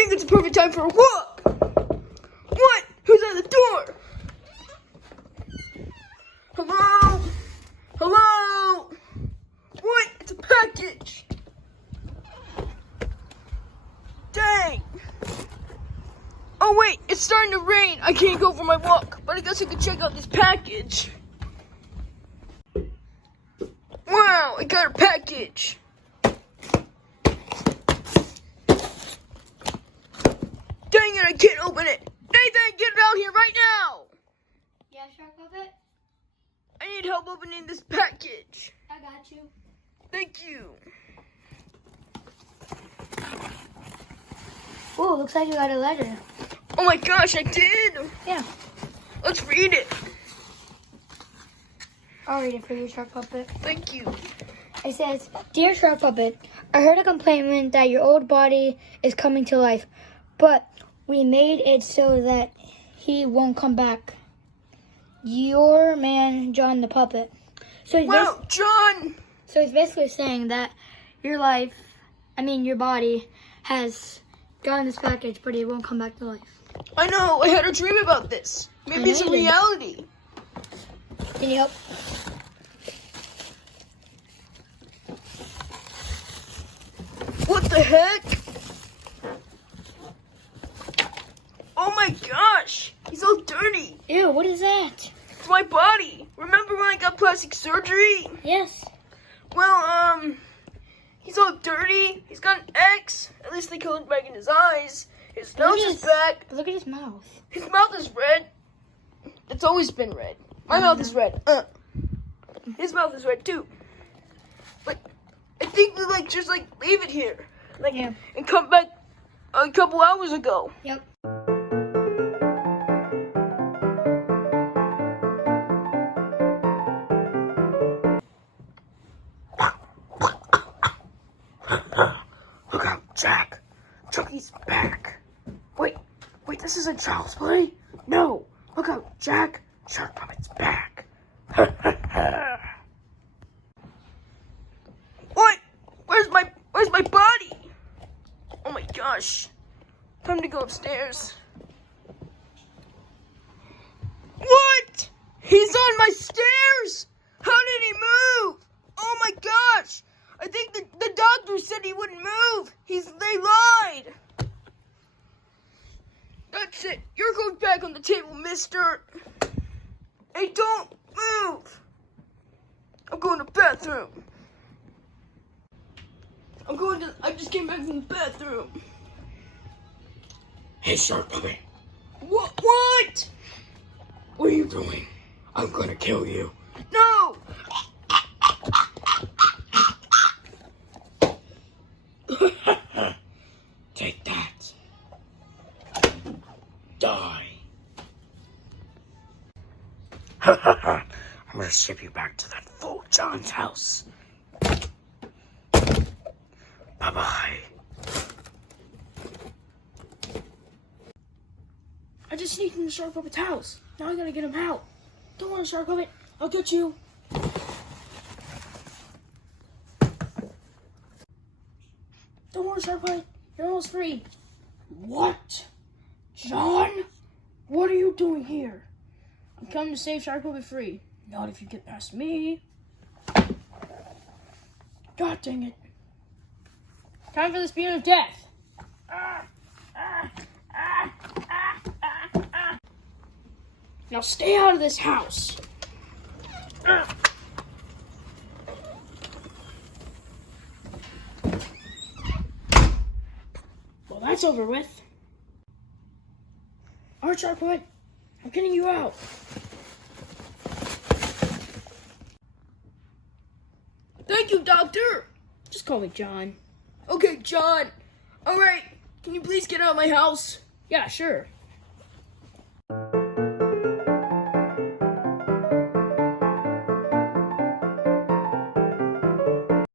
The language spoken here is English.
think it's a perfect time for a walk. What? Who's at the door? Hello? Hello? What? It's a package. Dang. Oh wait, it's starting to rain. I can't go for my walk, but I guess I could check out this package. Wow, I got a package. Dang it, I can't open it. Nathan, get it out here right now. Yeah, Shark Puppet? I need help opening this package. I got you. Thank you. Oh, looks like you got a letter. Oh my gosh, I did. Yeah. Let's read it. I'll read it for you, Shark Puppet. Thank you. It says, Dear Shark Puppet, I heard a complaint that your old body is coming to life, but we made it so that he won't come back. Your man, John the Puppet. So John! So he's basically saying that your body has gotten this package, but it won't come back to life. I know, I had a dream about this. Maybe it's a reality. Can you help? What the heck? Oh my gosh, he's all dirty. Ew, what is that? It's my body. Remember when I got plastic surgery? Yes. Well, he's all dirty. He's got an X. At least they colored back in his eyes. His nose is back. Look at his mouth. His mouth is red. It's always been red. My mouth is red. His mouth is red too. But I think we just leave it here. And come back a couple hours ago. Yep. Look out, Jack. Chucky's back. Wait, this isn't child's play? No. Look out, Jack. Shark Puppet's back. What? Where's my body? Oh my gosh. Time to go upstairs. What? He's on my stairs? How did he move? Oh my gosh. I think the doctor said he wouldn't move. They lied. That's it. You're going back on the table, mister. Hey, don't move. I'm going to the bathroom. I just came back from the bathroom. Hey, Shark Puppet. What? What are you doing? I'm gonna kill you. No! Take that. Die. I'm gonna ship you back to that fool John's house. Bye-bye. I just sneaked into Shark Puppet's house. Now I gotta get him out. Don't worry, Shark Puppet. I'll get you. Don't worry, Shark Puppet. You're almost free. What? John? What are you doing here? I'm coming to save Shark Puppet free. Not if you get past me. God dang it. Time for the spear of death. Now stay out of this house. Well, that's over with. All right, Shark Puppet, I'm getting you out. Thank you, Doctor. Just call me John. Okay, John. All right, can you please get out of my house? Yeah, sure.